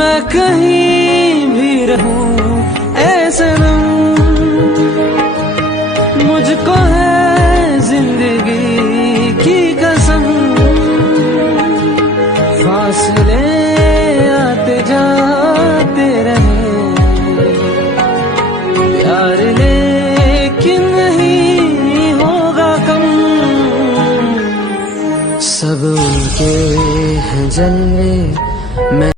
मैं कहीं भी रहूं ऐ सनम, मुझको है जिंदगी की कसम। फासले आते जाते रहे प्यार, लेकिन नहीं होगा कम। सब उनके हैं जलवे, मैं